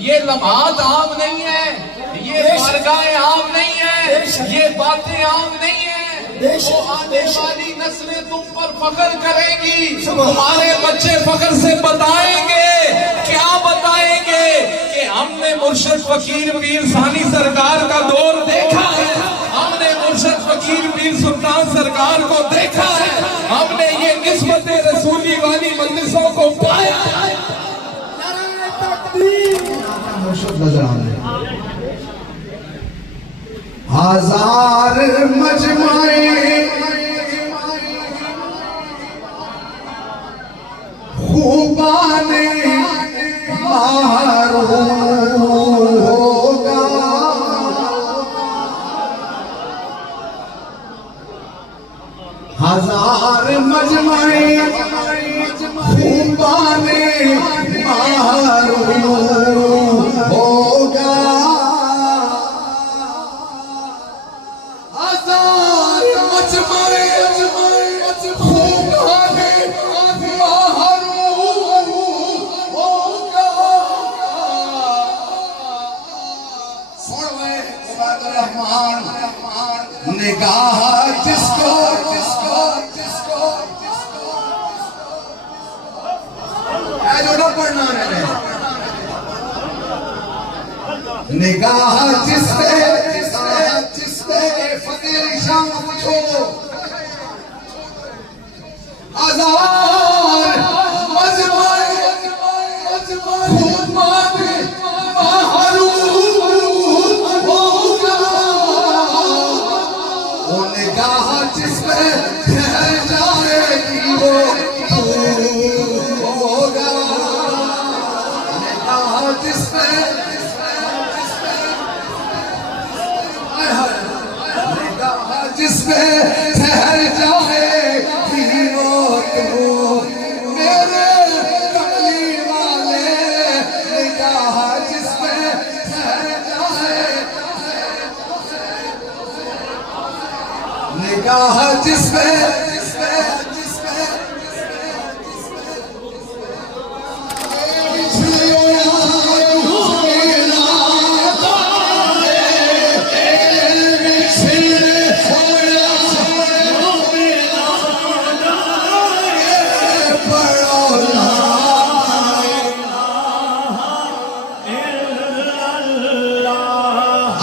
ये लम्हात आम नहीं है, ये बारगाहें आम नहीं है, ये बातें आम नहीं है। वो आने वाली नस्लें तुम पर फख्र करेगी, तुम्हारे बच्चे फख्र से बताएंगे, क्या बताएंगे कि हमने मुर्शिद फकीर पीर सानी सरकार का दौर देखा है, हमने मुर्शिद फकीर पीर सुल्तान सरकार को देखा है, हमने ये निस्बत रसूली वाली मजलिसों को पाया है। नजर आ रहे हजार मजमाए खूबाने मारू होगा, हजार मजमाए खूबाने मारू होगा, हजार मजमाए खूबाने मारू होगा। सुन वे इबादुर रहमान, निगाह जिसको जिसको जिसको जो ना पढ़ना है, निगाह जिसपे जिसपे फकीर शाम पूछो, हजार मजमाए खूबाने मारू होगा, वो निगाह जिसपे ठहर जाएगी वो होगा, निगाह जिसपे जिसपे ठहर जाए वो तो मेरे कमली वाले, निगाह जिसपे ठहर जाए, निगाह जिसपे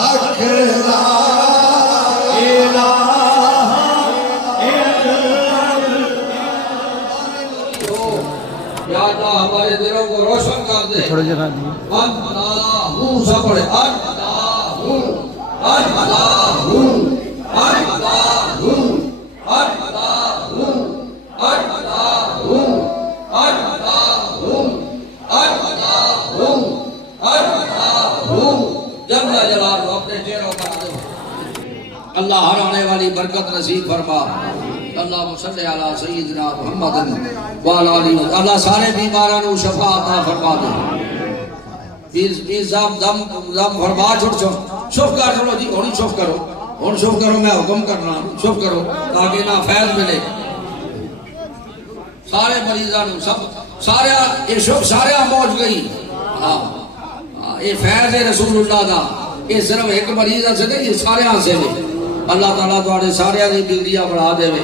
अकला या अल्लाह हमारे दिलों को रोशन कर दे। थोड़ी जगह दी अल्लाहू सब पढ़े अल्लाहू अल्लाहू अल्लाहू अल्लाहू अल्लाहू अल्लाहू अल्लाहू अल्लाहू जल्ला जलालहू अपने चेहरों पर दे। अल्लाह हर आने वाली बरकत नसीब फरमा। अल्लाह सल्ले अला सय्यिदना मुहम्मद व अला आलिहि। अल्लाह सारे बीमारां को शफा अता फरमा दे। इस दम फरमा छुट शुभ कर चलो जी हुण शुभ करो, हुण शुभ करो, मैं हुक्म करना शुभ करो ताकि ना फैज मिले सारे मरीजां नूं। सब सारे ये शुभ सारे पहुंच गई। हाँ ये फैज है रसूलुल्लाह दा। ये सिर्फ एक मरीज से नहीं, ये सारे से। अल्लाह ताला तुहाडे सारे दी बिगड़ियां बढ़ा देवे।